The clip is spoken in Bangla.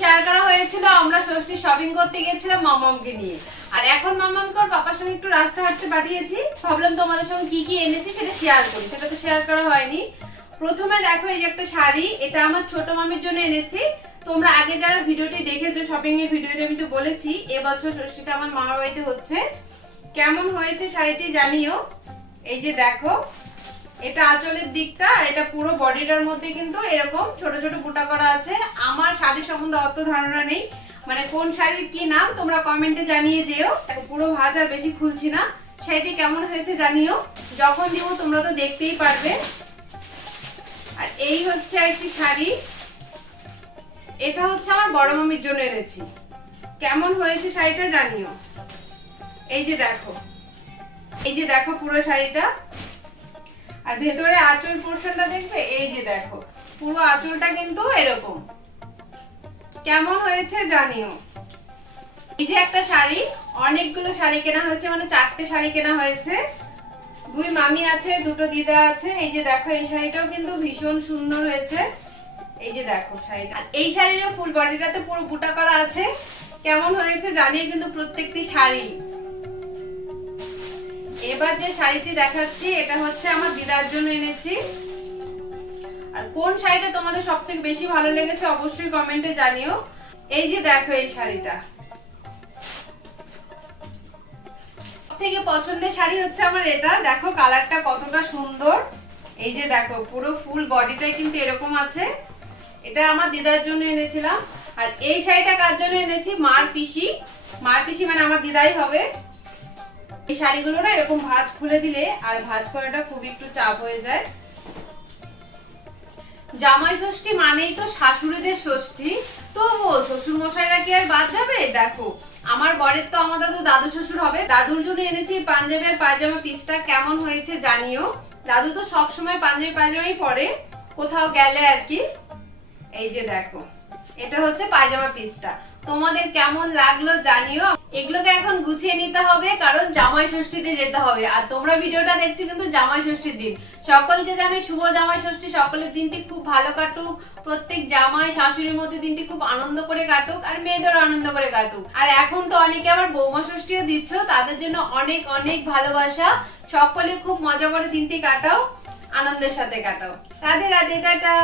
শেয়ার করা হয়েছিল আমরা ষষ্ঠী শপিং করতে গিয়েছিলাম মামামকে নিয়ে। আর এখন মামামকে ওর পাপার সঙ্গে একটু রাস্তা হাঁটতে পাঠিয়েছি, ভাবলাম তোমাদের সঙ্গে কি কি এনেছি সেটা শেয়ার করি, সেটা তো শেয়ার করা হয়নি। প্রথমে দেখো এই যে একটা শাড়ি, এটা আমার ছোট মামির জন্য এনেছি। তোমরা আগে যারা ভিডিওটি দেখেছো শপিং এর ভিডিওতে আমি তো বলেছি এবছর ষষ্ঠীটা আমার মামার বাড়িতে হচ্ছে। কেমন হয়েছে শাড়িটি জানিও। এই যে দেখো, এটা আঁচলের দিকটা আর এটা পুরো বডিটার মধ্যে কিন্তু এরকম ছোট ছোট বুটা করা আছে। আমার শাড়ি সম্বন্ধে অত ধারণা নেই, মানে কোন শাড়ির কি নাম তোমরা কমেন্টে জানিয়ে যেও। পুরো ভাঁজ আর বেশি খুলছি না। শাড়িটি কেমন হয়েছে জানিও, যখন দিব তোমরা তো দেখতেই পারবে। আর এই হচ্ছে একটি শাড়ি, এটা হচ্ছে আমার বড় মামির জন্য এনেছি। কেমন হয়েছে শাড়িটা জানিও। এই যে দেখো, এই যে দেখো পুরো শাড়িটা, আর ভেতরে আঁচল পোরশনটা দেখবে। এই যে দেখো পুরো আঁচলটা কিন্তু এরকম। কেমন হয়েছে জানিও। এই যে একটা শাড়ি, অনেকগুলো শাড়ি কেনা হয়েছে, মানে 4টে শাড়ি কেনা হয়েছে। 2 মামি আছে, 2টো দিদা আছে। এই যে দেখো এই শাড়িটাও কিন্তু ভীষণ সুন্দর হয়েছে। এই যে দেখো শাড়িটা, আর এই শাড়ির ফুল বডিটাতে পুরো বুটা করা আছে। কেমন হয়েছে জানিয়ে কিন্তু প্রত্যেকটি শাড়ি। এবার যে শাড়িটি দেখাচ্ছি এটা হচ্ছে আমার দিদার জন্য এনেছি। আর কোন শাড়িটা তোমাদের সবথেকে বেশি ভালো লেগেছে অবশ্যই কমেন্টে জানিও। এই যে দেখো এই শাড়িটা, সবথেকে পছন্দের শাড়ি হচ্ছে আমার এটা। দেখো কালারটা কতটা সুন্দর। এই যে দেখো পুরো ফুল বডিটাই কিন্তু এরকম আছে। এটা আমার দিদার জন্য এনেছিলাম। আর এই শাড়িটা কার জন্য এনেছি? মার পিসি। মার পিসি মানে আমার দিদাই হবে। এই শাড়িগুলো না এরকম ভাঁজ খুলে দিলে আর ভাঁজ করাটা খুব একটু চাপ হয়ে যায়। জামাই ষষ্ঠী মানেই তো শাশুড়িদের ষষ্ঠী, তো শ্বশুর মশাইরা কি আর বাদ যাবে? দেখো আমার বরের তো আমার দাদু শ্বশুর হবে। দাদুর জন্য এনেছি পাঞ্জাবি আর পায়জামা পিসটা। কেমন হয়েছে জানিও। দাদু তো সব সময় পাঞ্জাবি পায়জামাই পরে কোথাও গেলে আর কি। এই যে দেখো এটা হচ্ছে পায়জামা পিসটা। তোমাদের কেমন লাগলো জানিও। এগুলোকে এখন গুছিয়ে নিতে হবে কারণ জামাই ষষ্ঠীতে যেতে হবে। আর তোমরা ভিডিওটা দেখছো কিন্তু জামাই ষষ্ঠীর দিন। সকলকে জানাই শুভ জামাই ষষ্ঠী। সকলের দিনটি খুব ভালো কাটুক। প্রত্যেক জামাই শাশুড়ির মধ্যে দিনটি খুব আনন্দ করে কাটুক, আর মেয়েদেরও আনন্দ করে কাটুক। আর এখন তো অনেকে আবার বৌমা ষষ্ঠীও দিচ্ছ, তাদের জন্য অনেক অনেক ভালোবাসা। সকলে খুব মজা করে দিনটি কাটাও, আনন্দের সাথে কাটাও। রাধে রাধে, টাটা।